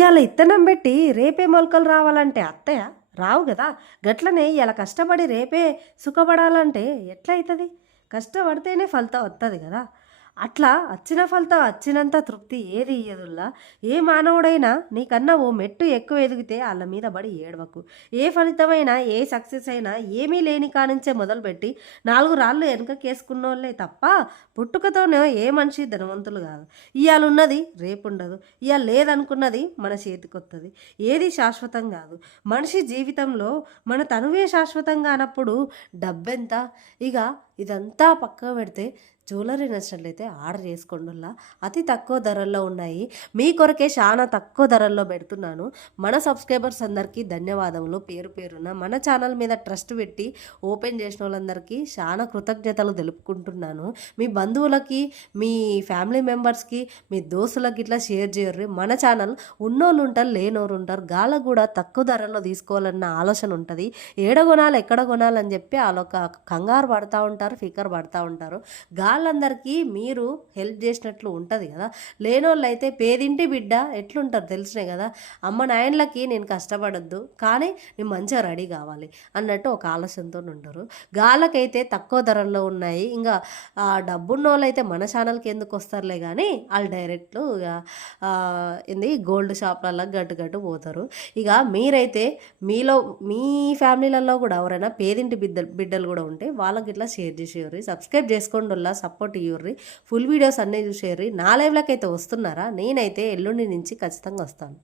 ఇయాల ఇత్తనం బెట్టి రేపే మొలకలు రావాలంటే అత్తయ రావు గదా! గట్లనే ఇయాల కష్టపడి రేపే సుఖపడాలంటే ఎట్లయితది? కష్టపడితేనే ఫలితం వత్తది గదా! అట్లా అచ్చిన ఫలితం అచ్చినంత తృప్తి ఏది ఇయ్యదుల్లా. ఏ మానవుడైనా నీకన్నా ఓ మెట్టు ఎక్కువ ఎదిగితే ఆళ్ళ మీద బడి ఏడవకు. ఏ ఫలితమైనా, ఏ సక్సెస్ అయినా ఏమీ లేని కానించే మొదలుపెట్టి 4 రాళ్ళు ఎనకకేసుకున్నోళ్ళే తప్ప పుట్టుకతోనే ఏ మనిషి ధనవంతులు గాదు. ఇయాలున్నది రేపుండదు. ఇయాల లేదనుకున్నది మన చేతికొత్తది. ఏది శాశ్వతం గాదు. మనిషి జీవితంలో మన తనువే శాశ్వతం గానప్పుడు డబ్బెంత? ఇగ ఇదంతా పక్కకు పెడితే జ్యువెలరీ నచ్చినట్లయితే ఆర్డర్ చేసుకోండిల్లా. అతి తక్కువ ధరల్లో ఉన్నాయి. మీ కొరకే చాలా తక్కువ ధరల్లో పెడుతున్నాను. మన సబ్స్క్రైబర్స్ అందరికీ ధన్యవాదములు పేరు పేరున. మన ఛానల్ మీద ట్రస్ట్ పెట్టి ఓపెన్ చేసిన వాళ్ళందరికీ చాలా కృతజ్ఞతలు తెలుపుకుంటున్నాను. మీ బంధువులకి, మీ ఫ్యామిలీ మెంబర్స్కి, మీ దోస్తులకి ఇట్లా షేర్ చేయర్రి. మన ఛానల్ ఉన్నోళ్ళు ఉంటారు, లేనోరు ఉంటారు. గాళ్ళకు కూడా తక్కువ ధరల్లో తీసుకోవాలన్న ఆలోచన ఉంటుంది. ఏడ కొనాలి, ఎక్కడ కొనాలని చెప్పి వాళ్ళొక కంగారు పడుతూ ఉంటారు, ఫికర్ పడుతూ ఉంటారు. వాళ్ళందరికీ మీరు హెల్ప్ చేసినట్లు ఉంటుంది కదా. లేనోళ్ళు అయితే పేదింటి బిడ్డ ఎట్లుంటారు తెలిసినే కదా. అమ్మ నాయనలకి నేను కష్టపడద్దు, కానీ నేను మంచిగా రెడీ కావాలి అన్నట్టు ఒక ఆలోచనతో ఉంటారు. గాళ్ళకైతే తక్కువ ధరల్లో ఉన్నాయి. ఇంకా డబ్బున్న వాళ్ళు అయితే మన ఛానల్కి ఎందుకు వస్తారులే కానీ వాళ్ళు డైరెక్ట్ ఏంది గోల్డ్ షాప్లలో గట్టు పోతారు. ఇక మీరైతే మీలో మీ ఫ్యామిలీలలో కూడా ఎవరైనా పేదింటి బిడ్డలు కూడా ఉంటే వాళ్ళకి ఇట్లా షేర్ చేసేవారు. సబ్స్క్రైబ్ చేసుకోండి, సపోర్ట్ ఇవ్వర్రి. ఫుల్ వీడియోస్ అన్నీ చూసేర్రి. నా లైవ్లకైతే వస్తున్నారా? నేనైతే ఎల్లుండి నుంచి ఖచ్చితంగా వస్తాను.